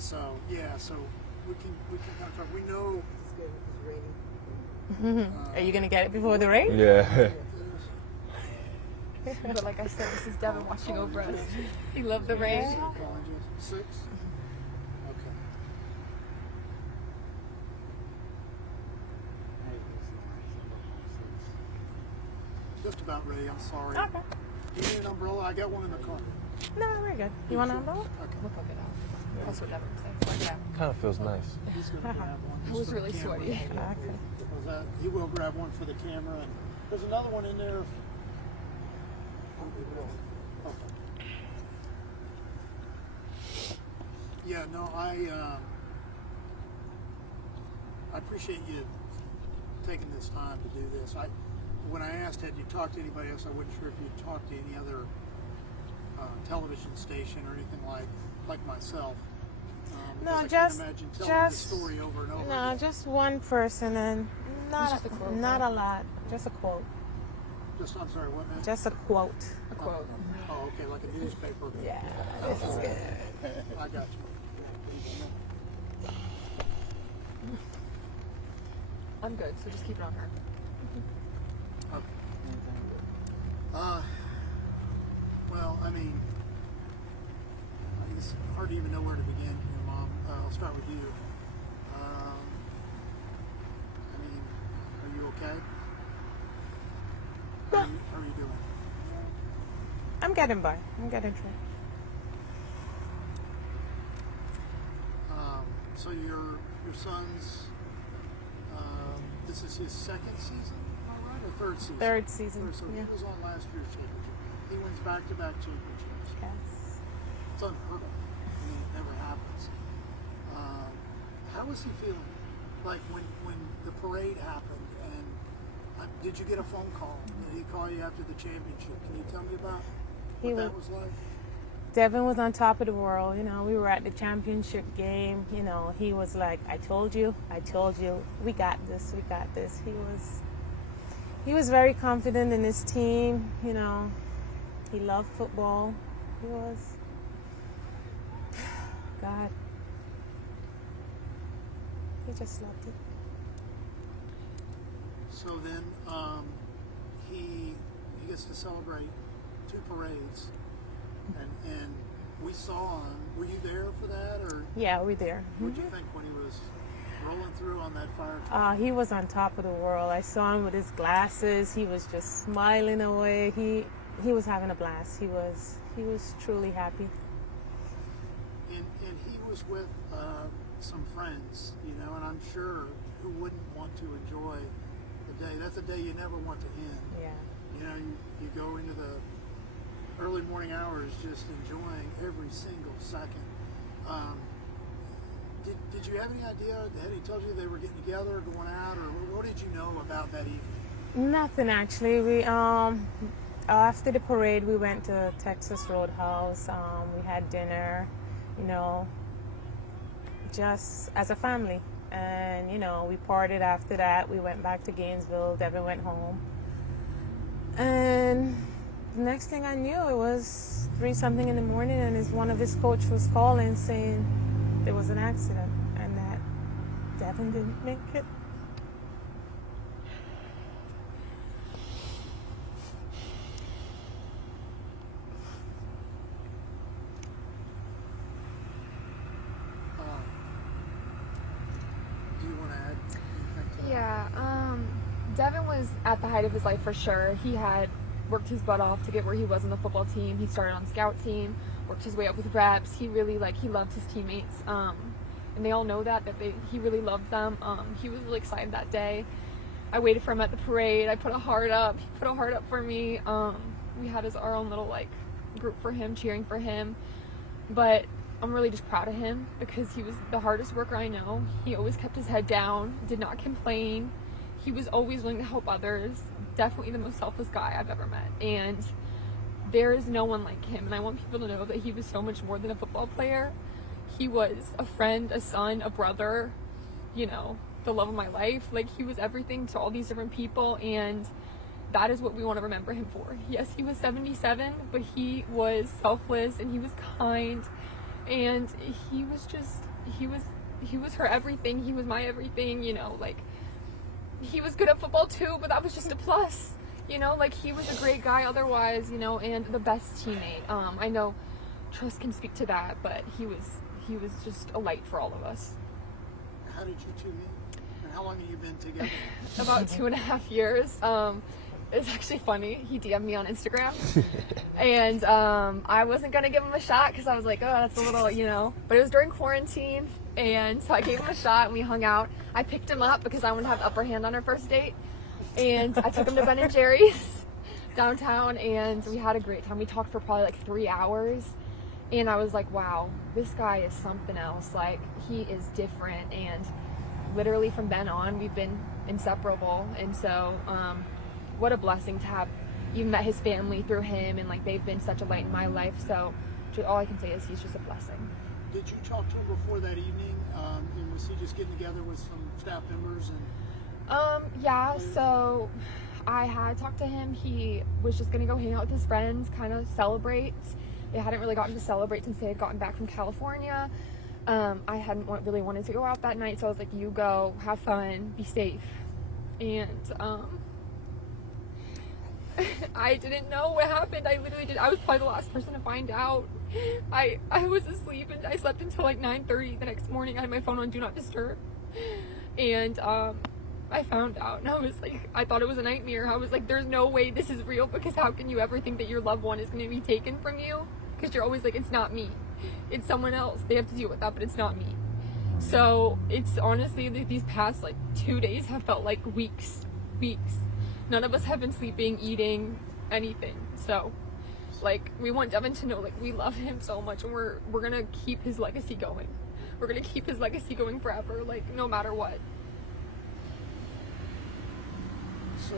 So we can kind of talk. We know. Are you gonna get it before the rain? Yeah. But like I said, this is Devin watching over us. He loved the rain. 6. Okay. Just about ready. I'm sorry. Okay. Do you need an umbrella? I got one in the car. No, we're good. You want an umbrella? Okay. We'll poke it out. That's what Devin said. Yeah. Kind of feels nice. He's gonna grab one. It just was for the really camera. sweaty. Okay. Was that? He will grab one for the camera, and there's another one in there. Okay. Yeah, no, I appreciate you taking this time to do this. When I asked, had you talked to anybody else, I wasn't sure if you'd talked to any other television station or anything like myself. No, I just can't imagine telling this story over and over. No, again. just one person and Just a quote, not right? a lot. Just a quote. I'm sorry, what now? Just a quote. A quote. Oh, okay, like a newspaper. Yeah, this is good. I got you. I'm good, so just keep it on her. Okay. Well, I mean, it's hard to even know where to begin here, Mom. I'll start with you. I mean, are you okay? How are you doing? I'm getting by. I'm getting through. So your son's, this is his second season, all right, or third season? Third season. So Yeah. he was on last year's championship. He wins back-to-back championships. Yes. It's unheard of. I mean, it never happens. How was he feeling? Like when the parade happened, and did you get a phone call? Did he call you after the championship? Can you tell me about what that was like? Devin was on top of the world. You know, we were at the championship game. You know, he was like, I told you, we got this, we got this. He was very confident in his team. You know, he loved football. He was, God, he just loved it. So then he gets to celebrate 2 parades. And we saw him. Were you there for that, or? Yeah, we there. What did you think when he was rolling through on that fire truck? He was on top of the world. I saw him with his glasses. He was just smiling away. He was having a blast. He was truly happy. And he was with some friends, you know, and I'm sure who wouldn't want to enjoy the day. That's a day you never want to end. Yeah. You know, you go into the early morning hours just enjoying every single second. Did you have any idea, had he told you they were getting together or going out, or what did you know about that evening? Nothing actually. We after the parade we went to Texas Roadhouse. We had dinner, you know, just as a family. And, you know, we partied after that. We went back to Gainesville. Devin went home. And the next thing I knew, it was 3-something in the morning, and one of his coach was calling saying there was an accident and that Devin didn't make it. Do you want to add anything to that? Yeah, Devin was at the height of his life for sure. He had worked his butt off to get where he was on the football team. He started on scout team, worked his way up with reps. He really he loved his teammates. And they all know that he really loved them. He was really excited that day. I waited for him at the parade. I put a heart up. He put a heart up for me. We had our own little group for him, cheering for him. But I'm really just proud of him because he was the hardest worker I know. He always kept his head down, did not complain. He was always willing to help others. Definitely the most selfless guy I've ever met. And there is no one like him. And I want people to know that he was so much more than a football player. He was a friend, a son, a brother, you know, the love of my life. He was everything to all these different people. And that is what we want to remember him for. Yes, he was 77, but he was selfless and he was kind. and he was her everything. He was my everything, you know, like, he was good at football too, but that was just a plus, you know, like, he was a great guy otherwise, you know, and the best teammate. I know Trust can speak to that, but he was just a light for all of us. How did you two meet? And how long have you been together? About 2.5 years. It's actually funny. He DM'd me on Instagram, and I wasn't gonna give him a shot because I was like, oh, that's a little, you know. But it was during quarantine, and so I gave him a shot, and we hung out. I picked him up because I wanted to have the upper hand on our first date, and I took him to Ben and Jerry's downtown, and we had a great time. We talked for probably like 3 hours, and I was like, wow, this guy is something else. Like, he is different, and literally from then on, we've been inseparable, and so. What a blessing to have even met his family through him, and like, they've been such a light in my life. So all I can say is he's just a blessing. Did you talk to him before that evening? And was he just getting together with some staff members? And yeah, so I had talked to him. He was just gonna go hang out with his friends, kind of celebrate. They hadn't really gotten to celebrate since they had gotten back from California. I hadn't really wanted to go out that night, so I was like, you go, have fun, be safe. And I didn't know what happened. I literally did. I was probably the last person to find out. I was asleep, and I slept until like 9:30 the next morning. I had my phone on Do Not Disturb, and I found out, and I was like, I thought it was a nightmare. I was like, there's no way this is real, because how can you ever think that your loved one is going to be taken from you? Because you're always like, it's not me, it's someone else. They have to deal with that, but it's not me. So it's honestly, these past like 2 days have felt like weeks. None of us have been sleeping, eating, anything. So, like, we want Devin to know, like, we love him so much, and we're gonna keep his legacy going. We're gonna keep his legacy going forever, like, no matter what. so,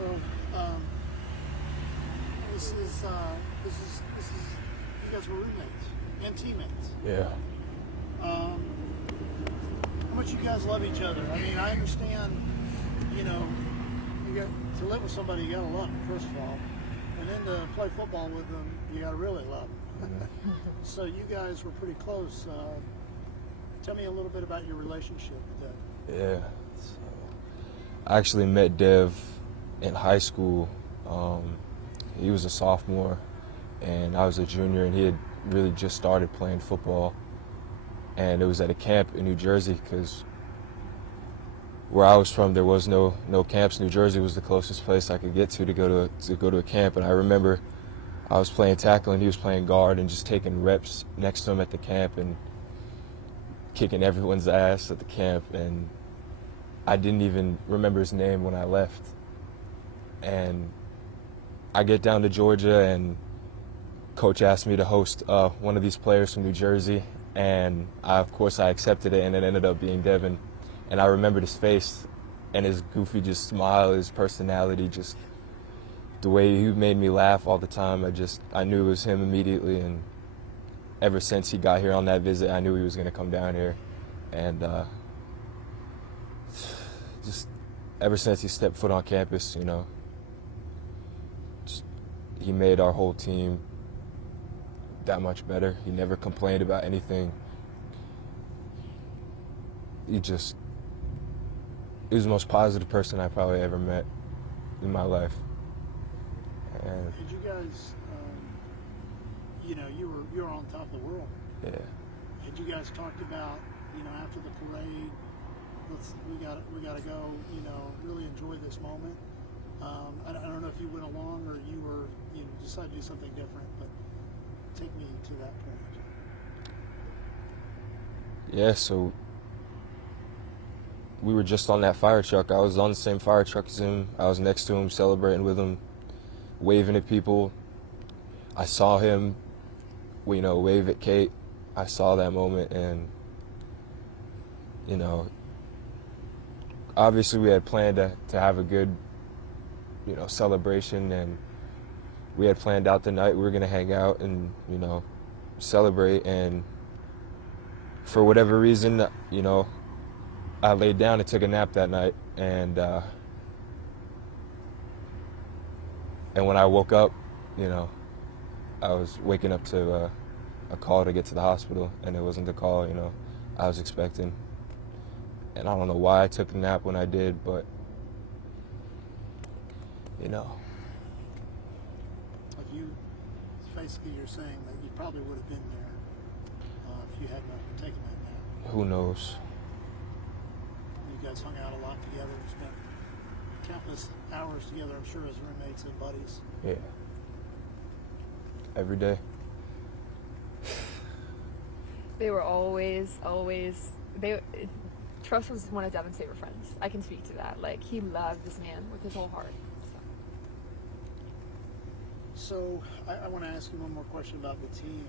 this is you guys were roommates and teammates. Yeah. How much you guys love each other? I mean, I understand, you know, to live with somebody, you gotta love them, first of all, and then to play football with them, you gotta really love them. So you guys were pretty close. Tell me a little bit about your relationship with Dev. Yeah. So, I actually met Dev in high school. He was a sophomore, and I was a junior, and he had really just started playing football. And it was at a camp in New Jersey, because where I was from, there was no camps. New Jersey was the closest place I could get to go to a camp. And I remember I was playing tackle and he was playing guard, and just taking reps next to him at the camp and kicking everyone's ass at the camp. And I didn't even remember his name when I left. And I get down to Georgia, and coach asked me to host one of these players from New Jersey, and of course I accepted it, and it ended up being Devin. And I remembered his face and his goofy just smile, his personality, just the way he made me laugh all the time. I knew it was him immediately, and ever since he got here on that visit, I knew he was going to come down here. And just ever since he stepped foot on campus, you know, he made our whole team that much better. He never complained about anything. He was the most positive person I probably ever met in my life. And Did you guys, you know, you were on top of the world. yeah. Had you guys talked about, you know, after the parade, we gotta go, you know, really enjoy this moment? I don't know if you went along or you decided to do something different, but take me to that point. Yeah, so we were just on that fire truck. I was on the same fire truck as him. I was next to him, celebrating with him, waving at people. I saw him, you know, wave at Kate. I saw that moment, and, you know, obviously we had planned to have a good, you know, celebration, and we had planned out the night we were gonna hang out and, you know, celebrate. And for whatever reason, you know, I laid down and took a nap that night, and when I woke up, you know, I was waking up to a call to get to the hospital, and it wasn't the call, you know, I was expecting. And I don't know why I took a nap when I did, but, you know. If you, basically you're saying that you probably would have been there if you hadn't taken that nap. Who knows? You guys hung out a lot together, spent countless hours together, I'm sure, as roommates and buddies. Yeah. Every day. They were always. Truss was one of Devin's favorite friends. I can speak to that. Like, he loved this man with his whole heart. So I want to ask you one more question about the team.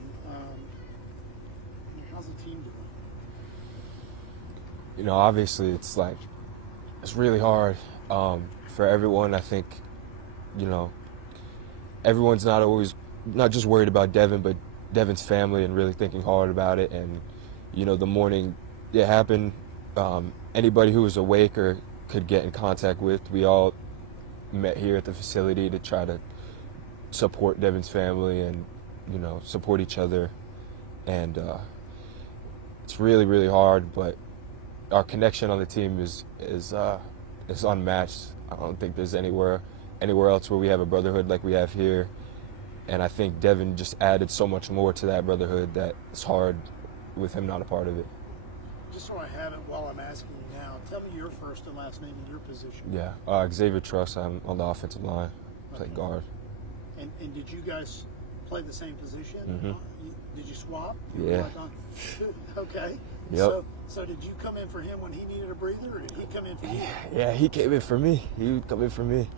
How's the team doing? You know, obviously it's really hard for everyone. I think, you know, everyone's not just worried about Devin, but Devin's family, and really thinking hard about it. And, you know, the morning it happened, anybody who was awake or could get in contact with, we all met here at the facility to try to support Devin's family and, you know, support each other. And it's really, really hard, but our connection on the team is unmatched. I don't think there's anywhere else where we have a brotherhood like we have here. And I think Devin just added so much more to that brotherhood that it's hard with him not a part of it. Just so I have it while I'm asking you now, tell me your first and last name and your position. Yeah, Xavier Truss. I'm on the offensive line, play Okay. guard. And did you guys play the same position? Mhm. Did you swap? Yeah. Okay. Yep. So did you come in for him when he needed a breather, or did he come in for you? Yeah, he came in for me. He would come in for me,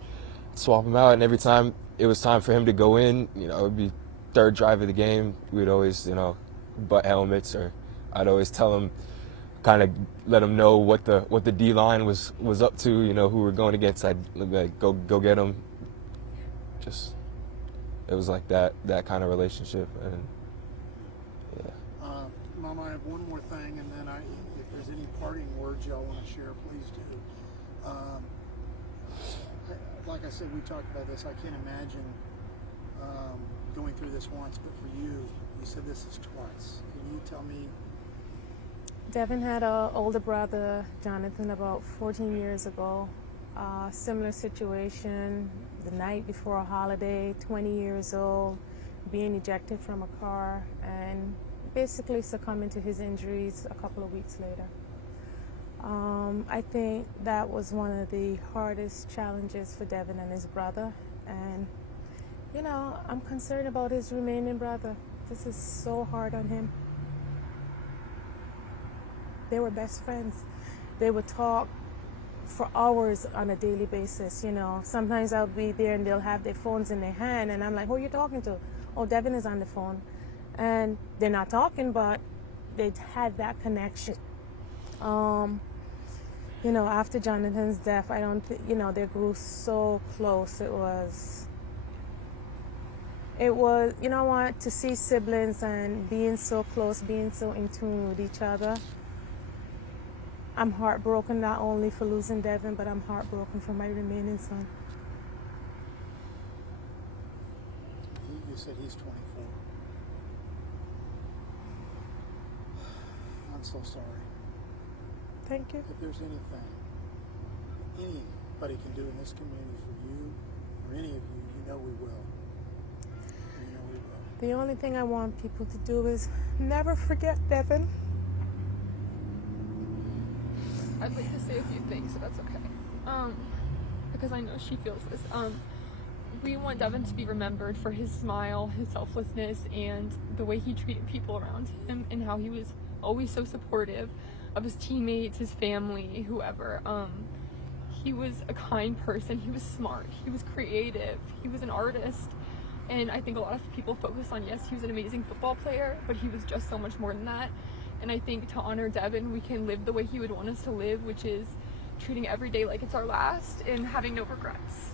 swap him out, and every time it was time for him to go in, you know, it would be third drive of the game. We'd always, you know, butt helmets, or I'd always tell him, kind of let him know what the D line was up to, you know, who we're going against. I'd like go get him. Just it was like that kind of relationship, and yeah. Mama, I have one more thing, and then if there's any parting words y'all want to share, please do. Like I said, we talked about this. I can't imagine going through this once, but for you said this is twice. Can you tell me? Devin had an older brother, Jonathan, about 14 years ago. Similar situation, the night before a holiday, 20 years old, being ejected from a car and basically succumbing to his injuries a couple of weeks later. I think that was one of the hardest challenges for Devin and his brother. And, you know, I'm concerned about his remaining brother. This is so hard on him. They were best friends. They would talk for hours on a daily basis, you know. Sometimes I'll be there and they'll have their phones in their hand and I'm like, who are you talking to? Oh, Devin is on the phone. And they're not talking, but they had that connection. You know, after Jonathan's death, I don't think, you know, they grew so close. It was, you know what, to see siblings and being so close, being so in tune with each other. I'm heartbroken not only for losing Devin, but I'm heartbroken for my remaining son. You said he's 24. I'm so sorry. Thank you. If there's anything anybody can do in this community for you or any of you, you know we will. You know we will. The only thing I want people to do is never forget Devin. I'd like to say a few things, if that's okay. Because I know she feels this. We want Devin to be remembered for his smile, his selflessness, and the way he treated people around him, and how he was always so supportive of his teammates, his family, whoever. He was a kind person. He was smart. He was creative. He was an artist. And I think a lot of people focus on, yes, he was an amazing football player, but he was just so much more than that. And I think to honor Devin, we can live the way he would want us to live, which is treating every day like it's our last and having no regrets.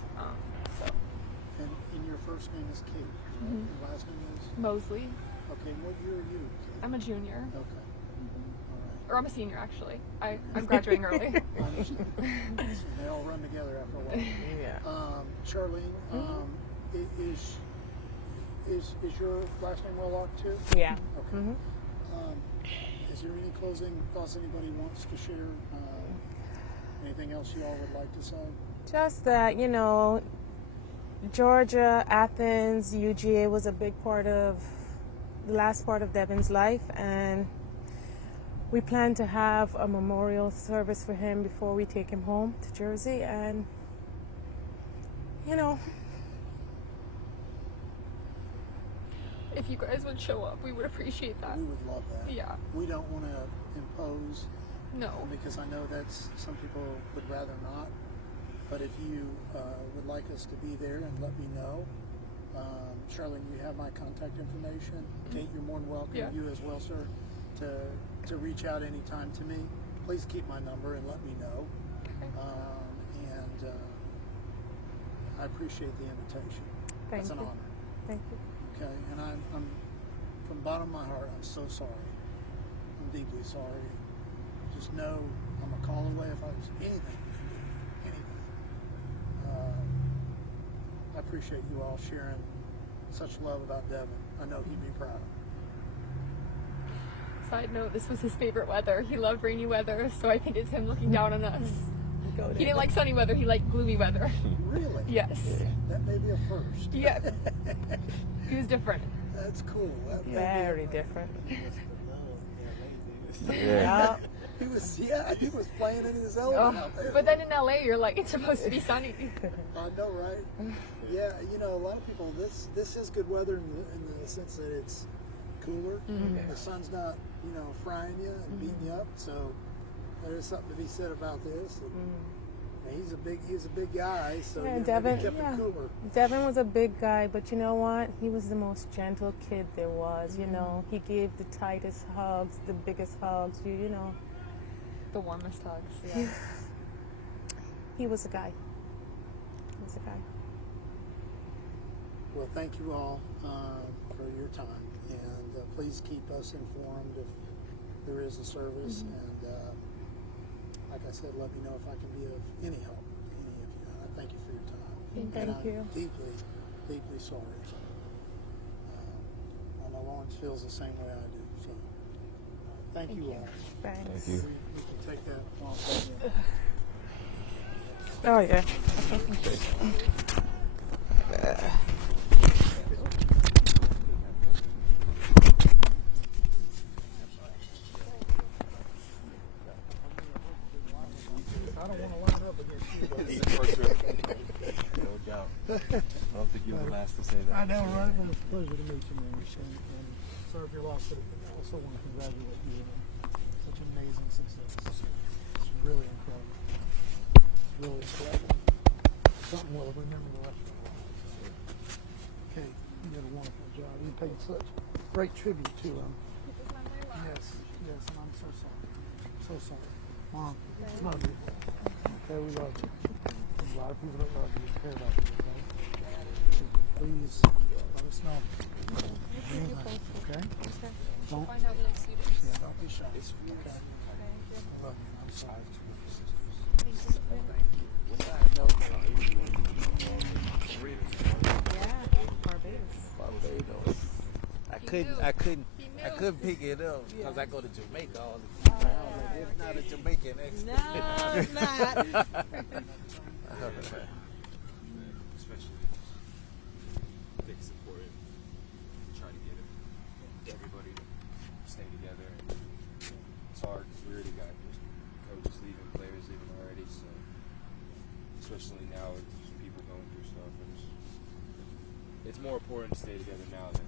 And your first name is Kate, correct? Mhm. Your last name is? Mosley. Okay, and what year are you, Kate? I'm a junior. Okay. All right. Or I'm a senior, actually. I'm graduating early. I understand. They all run together after a while. Yeah. Charlene, is is your last name Willock too? Yeah. Okay. Is there any closing thoughts anybody wants to share? Anything else you all would like to say? Just that, you know, Georgia, Athens, UGA was a big part of the last part of Devin's life, and we plan to have a memorial service for him before we take him home to Jersey. And, you know, If you guys would show up, we would appreciate that. We would love that. Yeah. We don't want to impose, No. because I know that's some people would rather not. But if you would like us to be there, and let me know. Charlene, you have my contact information. Kate, you're more than welcome. Yeah. You as well, sir, to reach out anytime to me. Please keep my number and let me know. Okay. And I appreciate the invitation. Thank It's an you. honor. Thank you. Okay, and I'm from the bottom of my heart, I'm so sorry. I'm deeply sorry. Just know I'm a call away if there's anything we can do. Anything. I appreciate you all sharing such love about Devin. I know he'd be proud. Side note, this was his favorite weather. He loved rainy weather, so I think it's him looking down on us. He didn't like sunny weather, he liked gloomy weather. Really? Yes. That may be a first. Yeah. He was different. That's cool. That may be a Very first. different. Yeah. He was playing in his element out there. But then in LA, you're like, it's supposed to be sunny. I know, right? Yeah, you know, a lot of people. This is good weather in the sense that it's cooler. The sun's not, frying you and beating you up. So there is something to be said about this. And he's a big guy, so Yeah, maybe Devin. kept Yeah. it cooler. Devin was a big guy, but you know what? He was the most gentle kid there was. You know, he gave the tightest hugs, the biggest hugs. You know, The warmest hugs. Yeah. he was a guy. He was a guy. Well, thank you all for your time, and please keep us informed if there is a service. And like I said, let me know if I can be of any help to any of you. And I thank you for your time. Thank and I'm you. deeply, deeply sorry. I know Lawrence feels the same way I do. So thank you all. Thanks. Thank you. We can take that off. Oh yeah. I don't want to line up against you. No doubt. I don't think you're the last to say that. I know, right? Well, it's a pleasure to meet you, man. And sorry for your loss, but I also want to congratulate you on such an amazing success. It's really incredible. Really incredible. Something we'll remember the rest of our lives. Okay, you did a wonderful job. You paid such great tribute to him. Yes, and I'm so sorry. So sorry. Mom, love you. Okay, we love you. There's a lot of people that love you and care about you, okay? Please let us know. Okay? Don't, Find out the next few days. yeah, don't be shy. Okay? I love you. I'm sorry. Barbados. I couldn't pick it up because I go to Jamaica all the time. It's not a Jamaican accent. No, it's not. Especially big support. Try to get everybody to stay together. And it's hard because we already got coaches leaving, players leaving already. So especially now with people going through stuff, it's more important to stay together now than